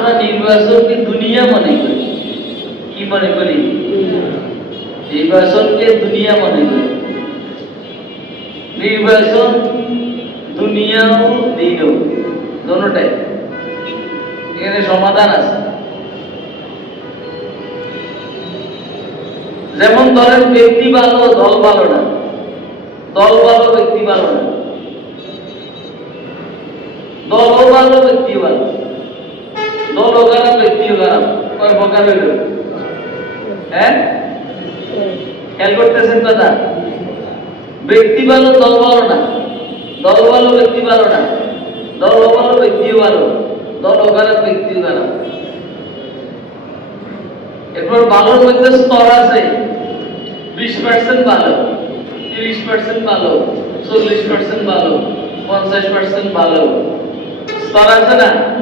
আমরা নির্বাচনকে দুনিয়া মনে করি। কি মনে করি? নির্বাচনকে দুনিয়া মনে করি। নির্বাচন দুনিয়াও দিনও দোনোটাই। এখানে সমাধান আছে। যেমন ধরেন, ব্যক্তি ভালো, দল ভালো না। দল ভালো, ব্যক্তি ভালো না। দলও ভালো, ব্যক্তি ভালো। দলও খারাপ ব্যক্তিও খারাপ কয় প্রকার হইল হ্যাঁ? খেয়াল করতেছেন কথা? ব্যক্তি ভালো, দল ভালো না। দল ভালো, ব্যক্তি ভালো না। দল ভালো, ব্যক্তিও ভালো। দল খারাপ ব্যক্তিও খারাপ। এরপর ভালোর মধ্যে স্তর আছে। বিশ পার্সেন্ট ভালো, তিরিশ পার্সেন্ট ভালো, চল্লিশ পার্সেন্ট ভালো, পঞ্চাশ পার্সেন্ট ভালো। স্তর আছে না?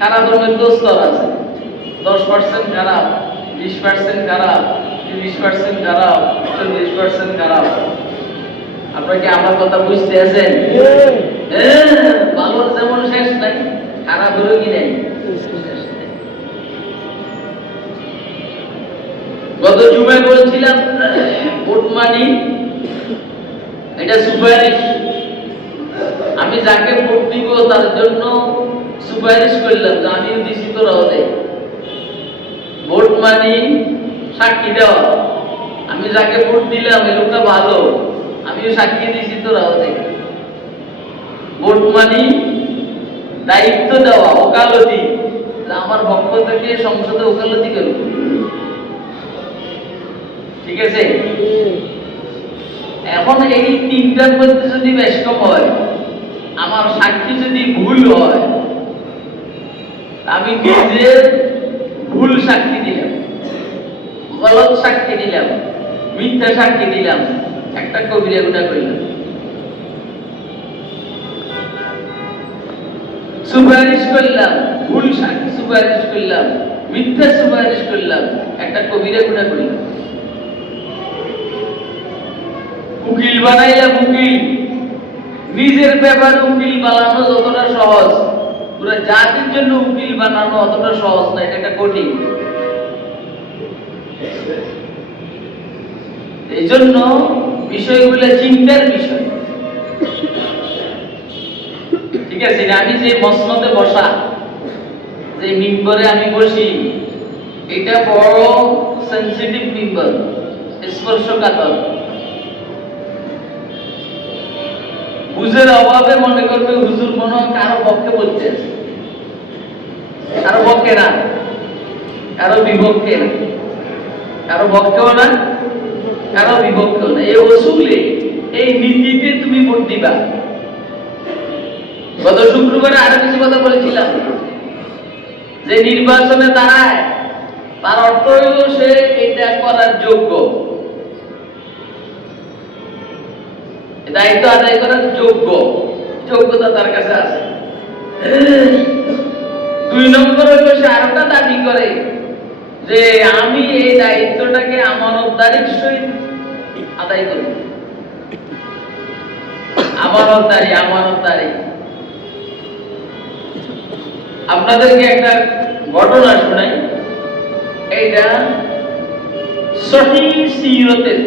খারাপের মধ্যেও স্তর আছে? দশ পার্সেন্ট খারাপ বিশ পার্সেন্ট খারাপ তিরিশ পার্সেন্ট খারাপ চল্লিশ পার্সেন্ট খারাপ আপনারা কি আমার কথা বুঝতে আছেন? হ্যাঁ, ভালোর যেমন শেষ নাই খারাপেরও কি নাই? গত জুমায় বলছিলাম ভোট মানি এটা সুপারিশ। আমি যাকে ভোট দিব তার জন্য সুপারিশ করলাম যে আমিও দিছি তো রহদে ভোট মানি সাক্ষী দেওয়া। আমি যাকে ভোট দিলাম এই লোকটা ভালো। আমিও সাক্ষী দিছি তো রহদে ভোট মানি দায়িত্ব দেওয়া, ওকালতি। আমার পক্ষ থেকে সংসদে ওকালতি করবে। ঠিক আছে? এখন এই তিনটার মধ্যে যদি বেশ কম হয়, আমার সাক্ষী যদি ভুল হয় আমি নিজে ভুল সাক্ষী দিলাম, গলত সাক্ষী দিলাম, মিথ্যা সাক্ষী দিলাম, একটা কবিরা গুণা করলাম। সুপারিশ করলাম, ভুল সাক্ষী সুপারিশ করলাম, মিথ্যা সুপারিশ করলাম, একটা কবিরা গুণা করলাম। উকিল বানাইলাম উকিল, নিজের ব্যাপার উকিল বানানো যতটা সহজ পুরো জাতির জন্য উকিল বানানো অতটা সহজ না, এটা একটা কঠিন। এই জন্য বিষয়গুলো চিন্তার বিষয়। ঠিক আছে আমি যে মসনদে বসা, যে মিম্বরে আমি বসি, এটা বড় সেন্সিটিভ মিম্বর, স্পর্শকাতর। বুঝের অভাবে মনে করবে হুজুর হয় কারও পক্ষে বলতে কারও পক্ষে না। কারও বিপক্ষে না। কারও পক্ষেও না, কারও বিপক্ষেও না। এই অসুলে, এই নীতিতে তুমি ভোট দিবা। গত শুক্রবারে আরও কিছু কথা বলেছিলাম। যে নির্বাচনে দাঁড়ায়, তার অর্থ হইল সে এটা করার যোগ্য। দায়িত্ব আদায় করার যোগ্য। যোগ্যতা তার কাছে আছে। দুই নম্বর সে আরেকটা দাবি করে যে আমি এই দায়িত্বটাকে আমানতদারির সহিত আদায় করব। আমানতদারি আমানতদারি আপনাদেরকে একটা ঘটনা শোনাই। এইটা সহি সিরতের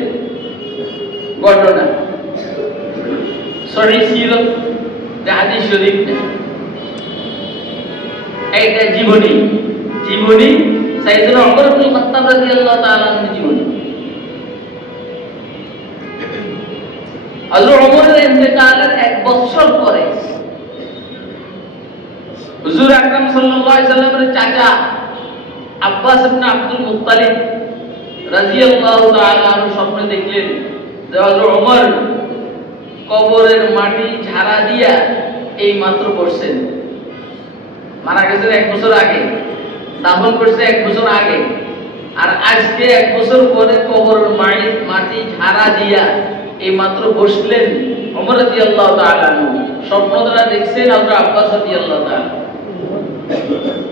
ঘটনা। সিরত যে হাদিস শরীফ না। এইটা জীবনী জীবনী সাইয়েদনা ওমর ইবনে খাত্তাব রাদিয়াল্লাহু তাআলা আনহু জীবনী হযরত ওমরের ইন্তেকালের এক বছর পরে হুজুর আকরাম সাল্লাল্লাহু আলাইহি সাল্লামের চাচা আব্বাস ইবনে আব্দুল মুত্তালিব রাদিয়াল্লাহু তাআলা স্বপ্নে দেখলেন যে হযরত ওমর কবরের মাটি ঝাড়া দিয়া এই মাত্র করছেন মারা গেছেন এক বছর আগে, দাফন করছে এক বছর আগে। আর আজকে এক বছর পরে কবরের মাটি ঝাড়া দিয়া এই মাত্র বসলেন তাআলা আনহু। দেখছেন হযরত আব্বাস তাআলা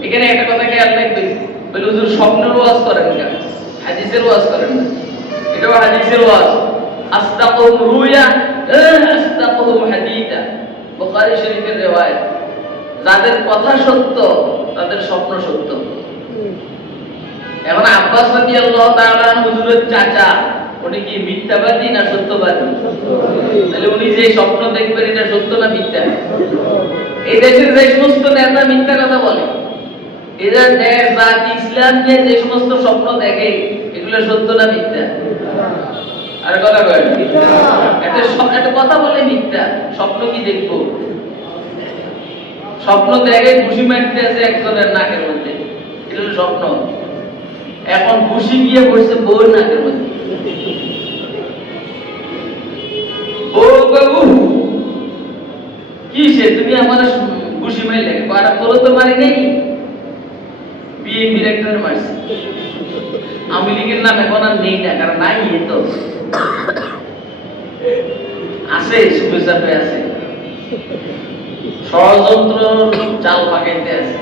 এখানে একটা কথা খেয়াল রাখবেন হুজুর, স্বপ্নের ওয়াজ করেন কেন হাদিসের ওয়াজ করেন না। এটাও হাদিসের ওয়াজ। আস্তাকুহুম রুয়া বুখারী শরীফের রিওয়ায়াত। যাদের কথা সত্য, তাদের স্বপ্ন সত্য। এখন আব্বাস হুজুরের চাচা, উনি কি মিথ্যাবাদী না সত্যবাদী? তাহলে উনি যে স্বপ্ন দেখবেন, এটা সত্য না মিথ্যা? এই দেশের যে সমস্ত নেতা মিথ্যা কথা বলে, এরা দেশ, জাত ইসলাম নিয়ে যে সমস্ত স্বপ্ন দেখে, এগুলো সত্য না মিথ্যা? আর কথা কয়। একটা একটা কথা বলে মিথ্যা স্বপ্ন কি দেখব? স্বপ্ন দেখে মারতে আছে একজনের নাকের মধ্যে। এটা স্বপ্ন। এখন গিয়ে বউর নাকের মধ্যে। বউ বাবু কি সে? তুমি আমার খুশি মারলে পারা তোর তো মারি নেই? বিএনপি ডিরেক্টর মারছে। আওয়ামী লীগের নাম এখন আর নেই না কারণ নাই তো। আছে পেয়ে আছে। ষড়যন্ত্র চাল পাকাইতে আছে।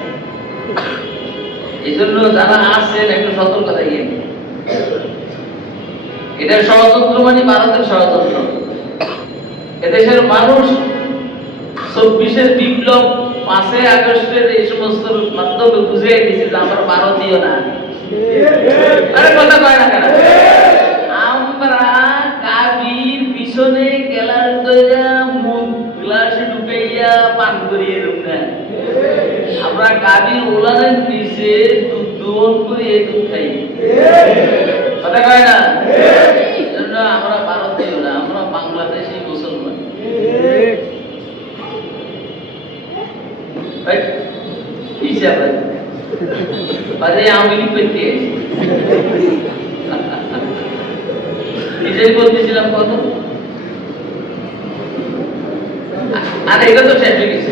এই জন্য যারা আছেন, একটু সতর্কতা গিয়ে এটা ষড়যন্ত্র মানে ভারতের ষড়যন্ত্র। এদেশের মানুষ চব্বিশের বিপ্লব পাঁচে আগস্টের এই সমস্ত মাধ্যমে বুঝিয়ে দিছে যে আমরা ভারতীয় না। আরে কথা কয় না কেন? আমরা কাবির পিছনে গেলাস দইরা মুখ গ্লাসে ঢুকাইয়া পান করিয়ে দেব না। আমরা কাবির ওলানের নিচে দুধ দোহন করে দুধ খাই। কথা কয় না? আমরা ভারতীয় না, আমরা বাংলাদেশি মুসলমান। কিসে ভাই বাজে করতে নিজেই বলতেছিলাম কত? আর, এটা তো শেষ হয়ে গেছে।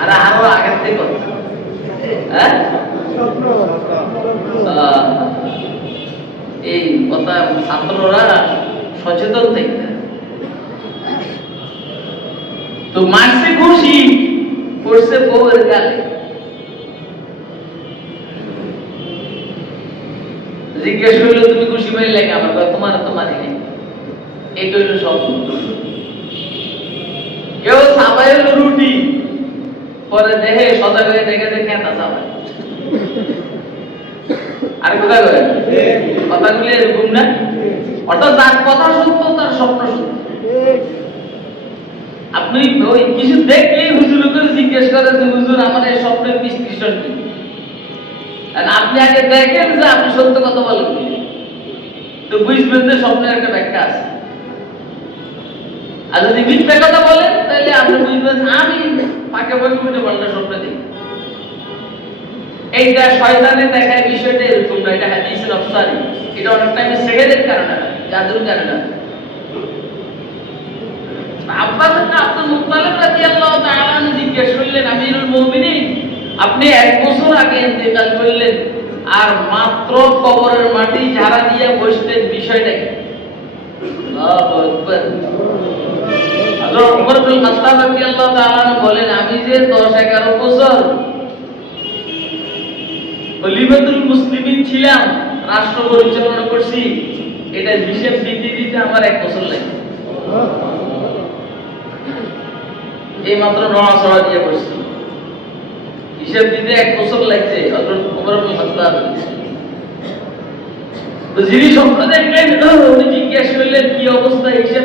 আর আরও আগের থেকে কত? হ্যাঁ? এই কথা ছাত্ররা সচেতন থাকতে তো মারছে খুশি, পড়ছে বউয়ের গালে। জিজ্ঞেস করল তুমি খুশি মারি লাগে আমার কয়, তোমার তো মারি নাই এই হইল সব কেউ সাবাই হলো রুটি পরে দেখে সজাগ হয়ে দেখে যে কেনা সাবাই আর কোথায় করে কথাগুলো এরকম না? অর্থাৎ যার কথা সত্য তার স্বপ্ন সত্য। আপনি ওই কিছু দেখলেই হুজুর করে জিজ্ঞেস করেন যে হুজুর আমার এই স্বপ্নের বিশ্লেষণ কি? আপনি আগে দেখেন যে আপনি সত্য কথা বলেন তো বুঝবেন যে স্বপ্নের একটা ব্যাখ্যা আছে। আর যদি মিথ্যা কথা বলেন, তাহলে আপনি বুঝবেন আমি পাকে পাল্টা স্বপ্ন দেখি। এইটা শয়তানে দেখায় বিষয়টা এরকম না, এটা হাদিসের অফসারি। এটা অনেক টাইমে সেহেরের কারণে জাদুর কারণে। আব্বাস আব্দুল মুত্তালিব রাদিয়াল্লাহু তাআলা আনহু জিজ্ঞেস করলেন আমিরুল মুমিনিন আপনি এক বছর আগে ইন্তেকাল করলেন, আর মাত্র কবরের মাটি ঝাড়া দিয়ে বসলেন বিষয়টা কি আমি যে 10 11 বছর খলিফাতুল মুসলিমিন ছিলাম পরিচালনা করছি, এটা দিতে আমার এক বছর লাগে। এই মাত্র দিয়ে বসছি। হিসেব দিতে এক বছর লাগছে যিনি জিজ্ঞেস করলেন, কি অবস্থা, হিসেব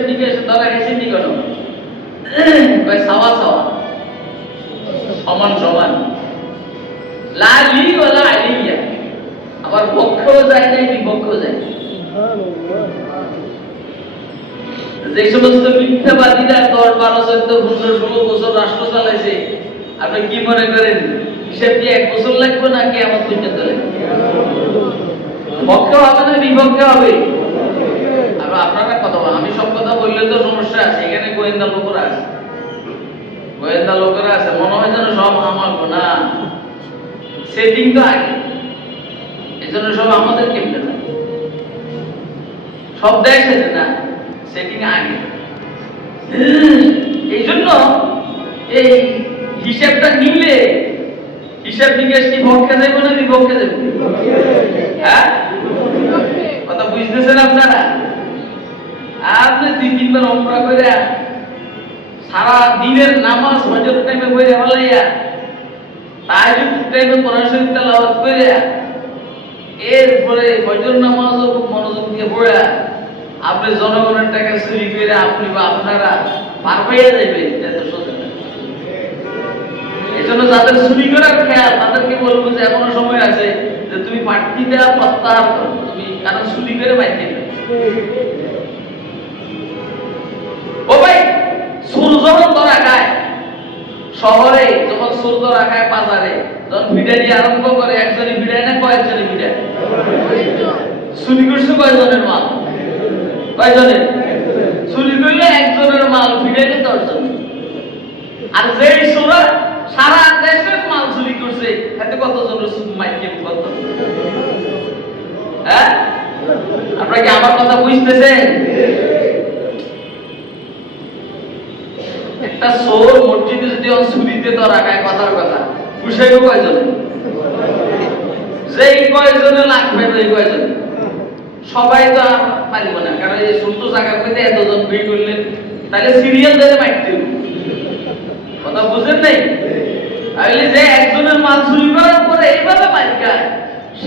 সাওয়া সমান সমান। লালি ওলা আলিয়া। আবার যায় নাই, বিপক্ষেও যায় যে সমস্ত মিথ্যাবাদীরা দশ বারো চোদ্দ পনেরো ষোলো বছর রাষ্ট্র চালাইছে আপনি কি মনে করেন, হিসেব দিয়ে এক বছর লাগবে নাকি আমার পর্যন্ত লাগবে পক্ষে হবে না বিপক্ষে হবে? আপনারা কথা বলেন, আমি সব কথা বললে তো সমস্যা আছে, এখানে গোয়েন্দা লোকরা আছে। গোয়েন্দা লোকেরা আছে, মনে হয় যেন সব আমার না সেটিং তো আগে, এই জন্য সব আমাদের কেমনে না সব দেখে যে না, সেটিং আগে। এই জন্য এই হিসাবটা নিলে হিসাব নিকেশ কি পক্ষে যাবে না বিপক্ষে যাবে হ্যাঁ? কথা বুঝতেছেন আপনারা? আপনি দুই তিনবার অমরা করে সারা দিনের নামাজ হজর টাইমে বই হলাইয়া তাহাজ্জুদ টাইমে কোরআন শরীফ তেলাওয়াত করে এরপরে ফজর নামাজও খুব মনোযোগ দিয়ে পড়ে, আপনি জনগণের টাকা চুরি করে আপনি বা আপনারা পার পাইয়া যাবেন এত জন্য যাদের চুরি করার খেয়াল তাদেরকে বলব যে এখনও সময় আছে যে তুমি পাটকি দেওয়া করো। তুমি কারণ চুরি করে বাইতে ও ভাই, সুর ধরা খায়, শহরে যখন সুর ধরা খায় বাজারে, যখন আরম্ভ করে একজনই ভিড়ায় না কয়েকজনই ভিড়ায় চুরি করছে কয়জনের মাল? কয়জনের? চুরি করলে একজনের মাল ভিড়াইলে দশজন আর যেই সুরা সারা দেশের মাল চুরি করছে। এতে কতজনের মাইকে কত হ্যাঁ? আপনারা কি আমার কথা বুঝতেছেন? একটা সোর মসজিদে যদি তো রাখায় কথার কথা কয়জনে? যেই কয়জনে লাগবে ওই কয়জনে? সবাই তো পারিব না, কারণ এই ছোট্ট জায়গা পেতে এতজন ভিড় করলেন তাহলে সিরিয়াল মাইতে হবে। কথা বুঝেন নাই? তাহলে যে একজনের মাল চুরি করার পরে এইভাবে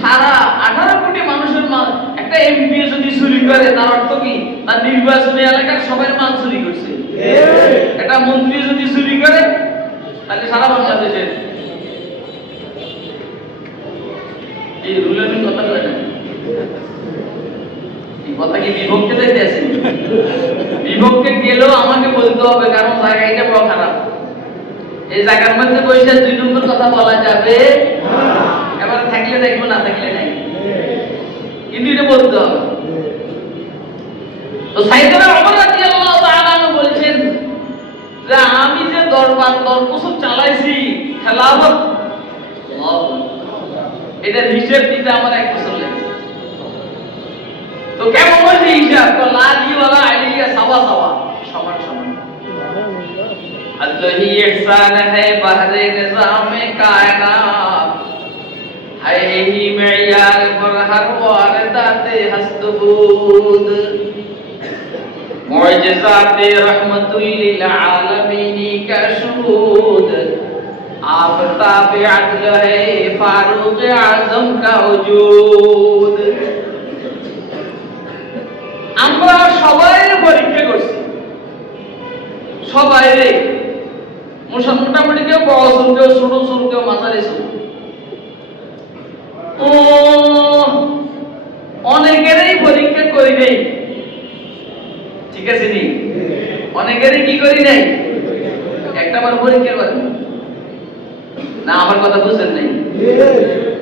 সারা আঠারো কোটি মানুষের মাল। একটা এমপি যদি চুরি করে তার অর্থ কি? তার নির্বাচনী এলাকার সবাই মাল চুরি করছে। একটা মন্ত্রী যদি চুরি করে তাহলে সারা বাংলাদেশের এই রুলের কথা কয় না। কথা কি বিভক্তি দেখতে বিভক্তি গেলেও আমাকে বলতে হবে কারণ জায়গাটা বড় খারাপ। এই জায়গার মধ্যে বসে দুই নম্বর কথা বলা যাবে। এবার থাকলে দেখব, না থাকলে নাই। কিন্তু এটা বলতে হবে। তো রাদিয়াল্লাহু তাআলা বলছেন যে, আমি যে দরবার দরকুসুম চালাইছি, খেলাফত। এটার হিসেব দিতে আমার এক বছর লেগেছে তো কেমন হয়েছে হিসাব? তো লালি ওয়ালা আলিয়া সাওয়া সাওয়া। সমান সমান। अल्लाह ही एहसान है बहरे निजाम कायनात है ही मेयार पर हर वारदात हस्त बूद मुआजिजात रहमतुल लिल आलमीन का शुहूद आफताब अदल है फारूक आजम का वजूद আমরা সবাই পরীক্ষা করছি সবাই রে মোসা- মোটামুটি কেউ, বড় সুর কেউ, ছোট সুর কেউ, মাঝারি সুর ও অনেকেরই পরীক্ষা করি নেই। ঠিক আছে নি? অনেকেরই কি করি নাই? একটা বার পরীক্ষা করেন না, আমার কথা বুঝেন নাই?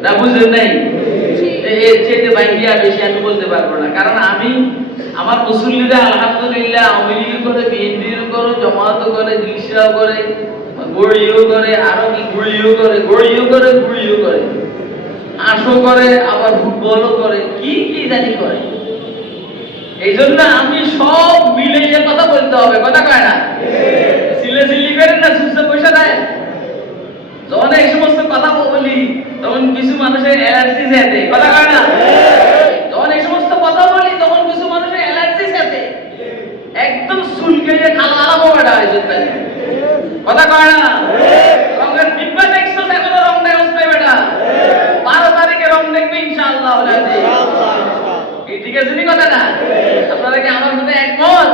না, বুঝেন নাই? এর চেয়ে বেশি আমি বলতে পারব না। কারণ আমি আমার মুসল্লিরা আলহামদুলিল্লাহ আওয়ামী লীগ করে বিএনপিও করে করে করে গড়িও করে, আরও কি গুড়িও করে, গড়িও করে, গুড়িও করে। আশো করে, আবার ফুটবলও করে। কি কি জানি করে। এই জন্য আমি সব মিলে যে কথা বলতে হবে, কথা কয় না? সিলে সিলি না, সুস্থ পয়সা দেয় যখন এই সমস্ত কথা বলি, তখন কিছু মানুষের অ্যালার্জি যেতে। কথা কয় না যখন এই সমস্ত কথা বলি তখন কিছু মানুষের অ্যালার্জি যেতে একদম সুলকে যে খালা আলামো বেড়া হয়েছে তাই কথা কয় না? রঙের ডিব্বা দেখছ এখনও রং বেটা বারো তারিখে রং দেখবে ইনশাআল্লাহ ঠিক আছে নি কথা না? আপনারা কি আমার সাথে একমত?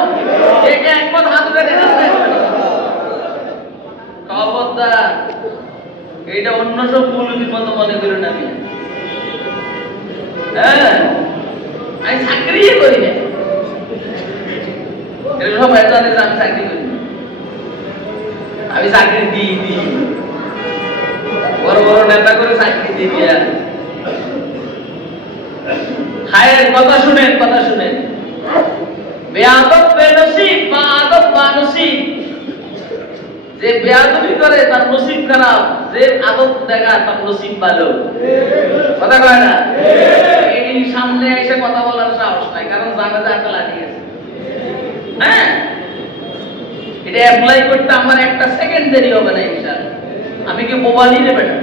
কে কে একমত হাত উঠে দেখান খবরদার এটা অন্য সব মৌলবীর মতো মনে করেন আমি হ্যাঁ? আমি চাকরি করি না। এটা সবাই জানে যে আমি চাকরি করি। না। আমি চাকরি দিই দিই। বড় বড় নেতা করে চাকরি দিয়া। খায়ের কথা শুনেন কথা শুনেন। বেনসিব বা আদব বা নসিব যে বেয়াদবি করে, তার নসিব খারাপ। যে আদব দেখা, তার নসিব ভালো। কথা কয় না? এই সামনে এসে কথা বলার সাহস নাই, কারণ জানে যে একটা লাঠি আছে হ্যাঁ? এটা অ্যাপ্লাই করতে আমার একটা সেকেন্ড দেরি হবে না ইনশাআল্লাহ আমি কি মোবাইলই নেবে না?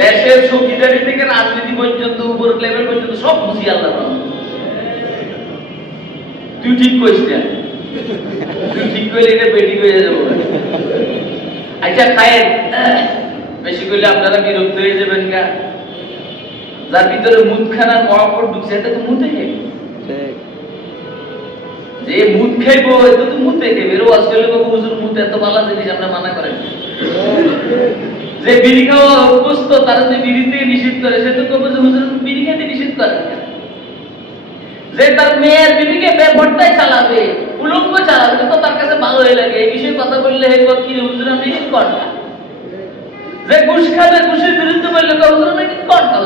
দেশের চৌকিদারি থেকে রাজনীতি পর্যন্ত, উপর লেভেল পর্যন্ত সব বুঝি আল্লাহ তুই ঠিক করিস না। তুই ঠিক করলে এটা বেটি হয়ে যাব। আচ্ছা খায়ের বেশি করলে আপনারা বিরক্ত হয়ে যাবেন গা। যার ভিতরে মুদখানার মহাপট ঢুকছে, এটা তো খাইবে ঠিক। যে মুদ খাইবো এটা তো খাইবে এর ওয়াজ করলে বাবু হুজুর মুতে এত ভালো জিনিস আমরা মানা করেন যে বিড়ি খাওয়া অভ্যস্ত, তারা যে বিড়ি থেকে নিষেধ করে। সে তো কবে হুজুর, বিড়ি খেতে নিষেধ করে যে তার মেয়ের বিবিকে বেভর্তায় চালাবে, উলঙ্গ চালাবে, তো তার কাছে ভালো ভালোই লাগে। এই বিষয়ে কথা বললে হে কি, হুজুর আমি নিষেধ কর না? যে ঘুষ খাবে, ঘুষের বিরুদ্ধে বললে, হুজুর আমি নিষেধ কর না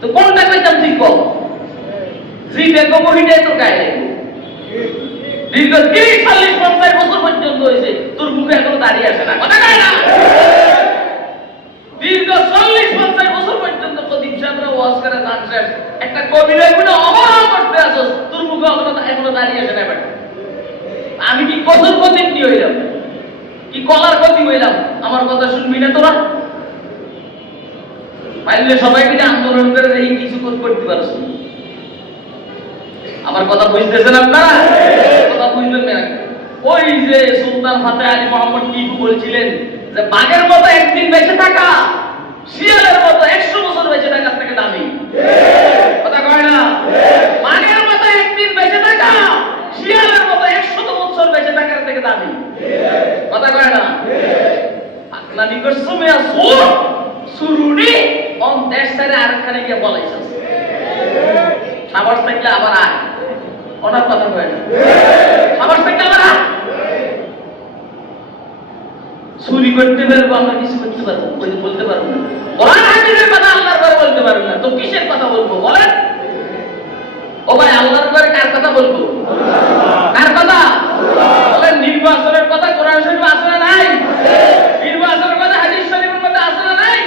তো কোনটা কইতাম তুই কর যেটা কব ওইটাই তোর গায়ে দীর্ঘ তিরিশ চল্লিশ পঞ্চাশ বছর পর্যন্ত হয়েছে, তোর মুখে এখনও দাঁড়িয়ে আসে না। কথা কয় না? দীর্ঘ চল্লিশ পঞ্চাশ বছর পর্যন্ত প্রদীপ সাহেবরা ওয়াজ করে গান শেষ। একটা কবিরা গুলো অবহেলা করতে আসো তোর মুখে এখনও এখনও দাঁড়িয়ে আসে না এবার। আমি কি কঠোর প্রতিজ্ঞ হইলাম? কি কলার গতি হইলাম? আমার কথা শুনবি না তোরা? পাইলে সবাই মিলে আন্দোলন করে এই কিছু করতে পারছ আমার কথা বুঝতেছেন আপনারা? কথা বুঝবেন না। ওই যে সুলতান ফাতে আলী মোহাম্মদ টিপু বলছিলেন যে, বাঘের মতো একদিন বেঁচে থাকা, শিয়ালের মতো একশো বছর বেঁচে থাকার থেকে দামি। কথা কয় না? বাঘের মতো একদিন বেঁচে থাকা, শিয়ালের মতো একশত বছর বেঁচে থাকার থেকে দামি। কথা কয় না? আপনার নিকট সময় সুর, সুরুনি, অন দেশ সাইডে আরেকখানে গিয়ে বলাইছে। সাবাস থাকলে আবার আয়। ওনার কথা কয় না আমার থাকলে আবার চুরি করতে পারব, আমরা কিছু করতে পারব বলতে- পারব না। কোরআন হাদিসের কথা আল্লাহর করে বলতে পারব না। তো কিসের কথা বলব, বলেন? ও ভাই, আল্লাহর করে কার কথা বলব? কার কথা বলেন নির্বাচনের কথা কোরআন শরীফ আছে না নাই নির্বাচনের কথা হাদিস শরীফের মধ্যে আছে না নাই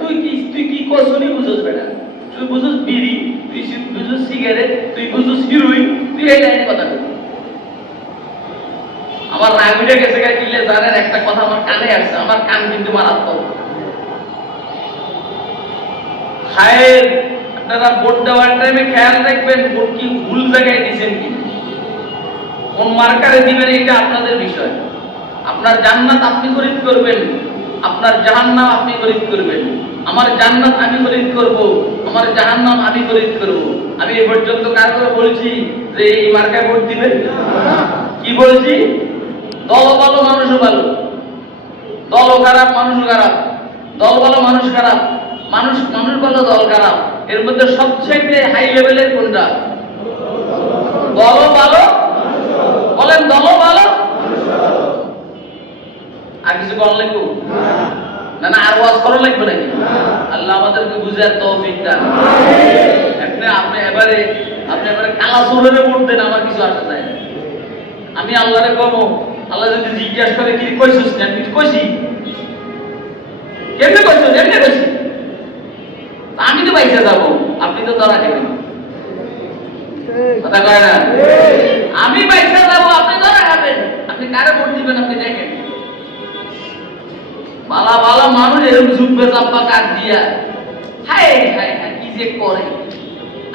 তুই কি তুই কি কসুনি বুঝছ বেটা তুই বুঝছ বিড়ি তুই সি- বুঝছ সিগারেট তুই বুঝছ হিরোইন তুই এই লাইনে কথা বল আমার রাগ উঠে গেছে গা কিলে জানেন একটা কথা আমার আমার কান কিন্তু মারাত্মক। আপনারা ভোট দেওয়ার টাইমে খেয়াল রাখবেন ভোট কি ভুল জায়গায় কি? কোন মার্কারে দিবেন এটা আপনাদের বিষয়। আপনার জান্নাত আপনি খরিদ করবেন, আপনার জাহান্নাম আপনি খরিদ করবেন। আমার জান্নাত আমি খরিদ করব, আমার জাহান্নাম আমি খরিদ করব। আমি এ পর্যন্ত কার করে বলছি যে এই মার্কায় ভোট দিবেন? কি বলছি? দল ভালো, মানুষও ভালো। দল খারাপ মানুষও খারাপ। দল ভালো, মানুষ খারাপ। মানুষ মানুষ ভালো, দল খারাপ। এর মধ্যে সবচেয়ে হাই লেভেলের কোনটা? দল ভালো। বলেন দল ভালো। আর কিছু কল লাগবো? না না, আর ওয়াজ করা লাগবে নাকি? আল্লাহ আমাদেরকে বুঝার তৌফিক দান। আপনি আপনি এবারে আপনি এবারে কালা ভোট দেন আমার কিছু আসা যায় আমি আল্লাহরে কমো। আল্লাহ যদি করে, কি কইছিস না? কইছি। কেমনে কইছো কইছি আমি তো বাইসা যাব। আপনি তো ধরা খাবেন কথা কয় না? আমি যাব, আপনি খাবেন। আপনি কারে ভোট দিবেন আপনি দেখেন। বালা বালা মানুষ এরকম কাট দিয়া। হায় হায় হায়, কি যে করে?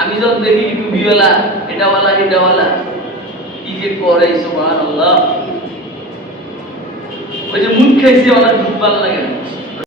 আমি যখন দেখি কি যে করে, সুবহানাল্লাহ। ওই যে মুখ খাইছে আমার খুব ভালো লাগে না